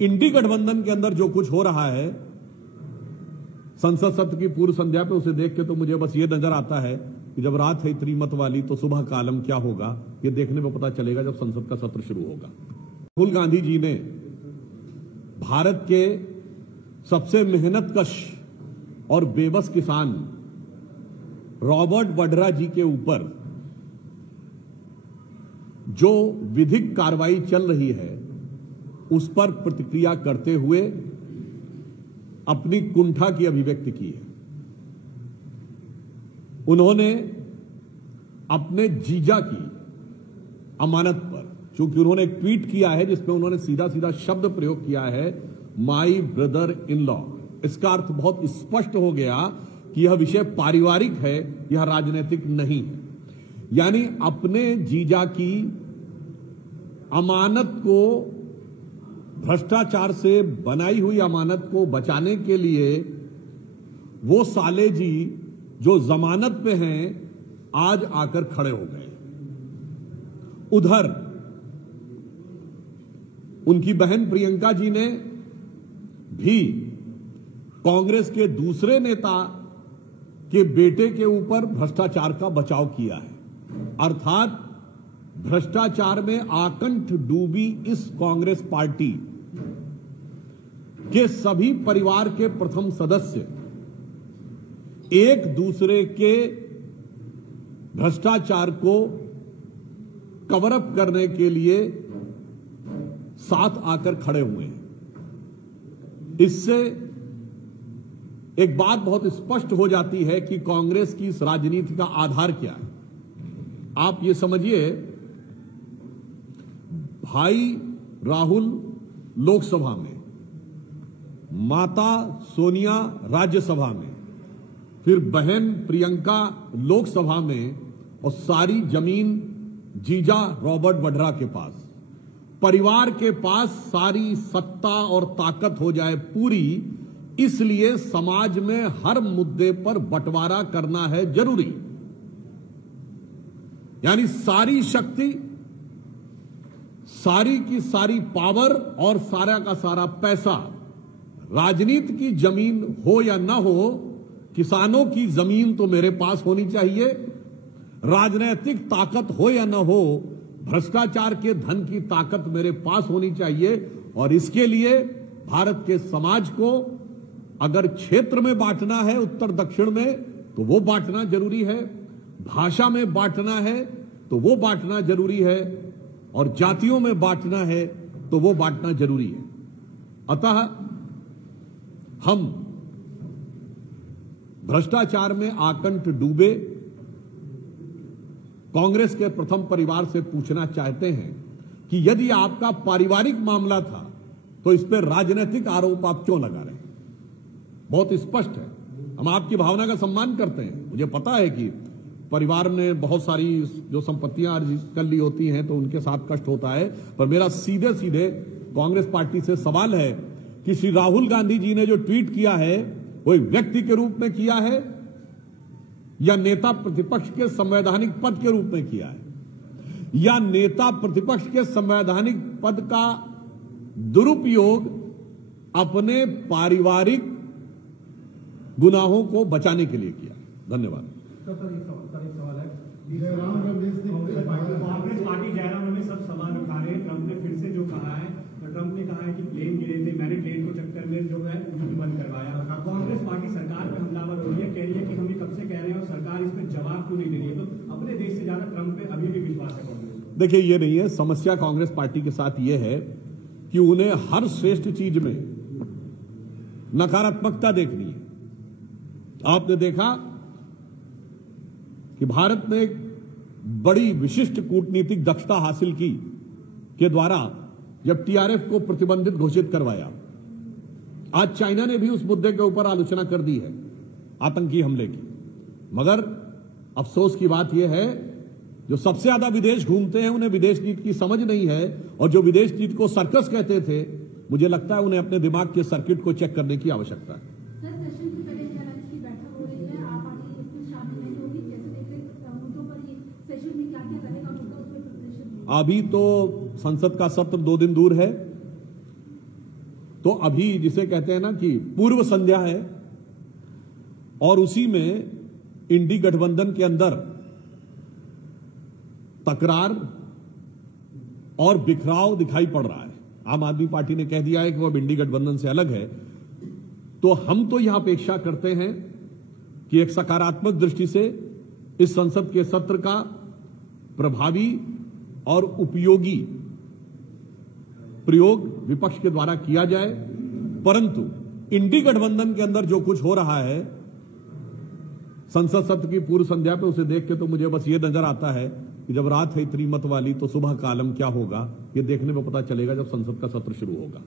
इंडी गठबंधन के अंदर जो कुछ हो रहा है संसद सत्र की पूर्व संध्या पे, उसे देख के तो मुझे बस ये नजर आता है कि जब रात है इतनी मत वाली तो सुबह का आलम क्या होगा, ये देखने में पता चलेगा जब संसद का सत्र शुरू होगा। राहुल गांधी जी ने भारत के सबसे मेहनतकश और बेबस किसान रॉबर्ट वड्रा जी के ऊपर जो विधिक कार्रवाई चल रही है उस पर प्रतिक्रिया करते हुए अपनी कुंठा की अभिव्यक्ति की है। उन्होंने अपने जीजा की अमानत पर, चूंकि उन्होंने एक ट्वीट किया है जिसमें उन्होंने सीधा सीधा शब्द प्रयोग किया है माई ब्रदर इन लॉ, इसका अर्थ बहुत स्पष्ट हो गया कि यह विषय पारिवारिक है, यह राजनीतिक नहीं है। यानी अपने जीजा की अमानत को, भ्रष्टाचार से बनाई हुई अमानत को बचाने के लिए वो साले जी जो जमानत पे हैं आज आकर खड़े हो गए। उधर उनकी बहन प्रियंका जी ने भी कांग्रेस के दूसरे नेता के बेटे के ऊपर भ्रष्टाचार का बचाव किया है। अर्थात भ्रष्टाचार में आकंठ डूबी इस कांग्रेस पार्टी के सभी परिवार के प्रथम सदस्य एक दूसरे के भ्रष्टाचार को कवर अप करने के लिए साथ आकर खड़े हुए हैं। इससे एक बात बहुत स्पष्ट हो जाती है कि कांग्रेस की इस राजनीति का आधार क्या है। आप ये समझिए, भाई राहुल लोकसभा में, माता सोनिया राज्यसभा में, फिर बहन प्रियंका लोकसभा में, और सारी जमीन जीजा रॉबर्ट वड्रा के पास, परिवार के पास सारी सत्ता और ताकत हो जाए पूरी, इसलिए समाज में हर मुद्दे पर बंटवारा करना है जरूरी। यानी सारी शक्ति, सारी की सारी पावर और सारा का सारा पैसा, राजनीति की जमीन हो या ना हो, किसानों की जमीन तो मेरे पास होनी चाहिए, राजनीतिक ताकत हो या ना हो, भ्रष्टाचार के धन की ताकत मेरे पास होनी चाहिए। और इसके लिए भारत के समाज को अगर क्षेत्र में बांटना है, उत्तर दक्षिण में, तो वो बांटना जरूरी है, भाषा में बांटना है तो वो बांटना जरूरी है, और जातियों में बांटना है तो वो बांटना जरूरी है। अतः हम भ्रष्टाचार में आकंठ डूबे कांग्रेस के प्रथम परिवार से पूछना चाहते हैं कि यदि आपका पारिवारिक मामला था तो इस पर राजनीतिक आरोप आप क्यों लगा रहे हैं? बहुत स्पष्ट है। हम आपकी भावना का सम्मान करते हैं। मुझे पता है कि परिवार ने बहुत सारी जो संपत्तियां अर्जित कर ली होती हैं तो उनके साथ कष्ट होता है, पर मेरा सीधे सीधे कांग्रेस पार्टी से सवाल है कि श्री राहुल गांधी जी ने जो ट्वीट किया है वो एक व्यक्ति के रूप में किया है या नेता प्रतिपक्ष के संवैधानिक पद के रूप में किया है, या नेता प्रतिपक्ष के संवैधानिक पद का दुरुपयोग अपने पारिवारिक गुनाहों को बचाने के लिए किया? धन्यवाद। सवाल है, कांग्रेस पार्टी जयराम रमेश सब सवाल उठा रहे हैं। ट्रंप ने फिर से जो कहा है, ट्रंप ने कहा है कि प्लेन गिरे थे, मैंने प्लेन को चक्कर में जो है युद्ध बंद करवाया। कांग्रेस पार्टी सरकार पे हमलावर हो रही है, कह रही है कि हम ये कब से कह रहे हैं और सरकार इस पर जवाब क्यों नहीं दे रही है। तो अपने देश से ज्यादा ट्रंप पे अभी भी विश्वास है कांग्रेस? देखिए, ये नहीं है समस्या। कांग्रेस पार्टी के साथ ये है कि उन्हें हर श्रेष्ठ चीज में नकारात्मकता देखनी है। आपने देखा कि भारत ने एक बड़ी विशिष्ट कूटनीतिक दक्षता हासिल की के द्वारा जब टीआरएफ को प्रतिबंधित घोषित करवाया। आज चाइना ने भी उस मुद्दे के ऊपर आलोचना कर दी है, आतंकी हमले की। मगर अफसोस की बात यह है, जो सबसे ज्यादा विदेश घूमते हैं उन्हें विदेश नीति की समझ नहीं है, और जो विदेश नीति को सर्कस कहते थे, मुझे लगता है उन्हें अपने दिमाग के सर्किट को चेक करने की आवश्यकता है। अभी तो संसद का सत्र 2 दिन दूर है। तो अभी जिसे कहते हैं ना कि पूर्व संध्या है और उसी में इंडी गठबंधन के अंदर तकरार और बिखराव दिखाई पड़ रहा है। आम आदमी पार्टी ने कह दिया है कि वह इंडी गठबंधन से अलग है। तो हम तो यह अपेक्षा करते हैं कि एक सकारात्मक दृष्टि से इस संसद के सत्र का प्रभावी और उपयोगी प्रयोग विपक्ष के द्वारा किया जाए, परंतु इंडी गठबंधन के अंदर जो कुछ हो रहा है संसद सत्र की पूर्व संध्या पे, उसे देख के तो मुझे बस ये नजर आता है कि जब रात है इतनी मत वाली तो सुबह का आलम क्या होगा, ये देखने में पता चलेगा जब संसद का सत्र शुरू होगा।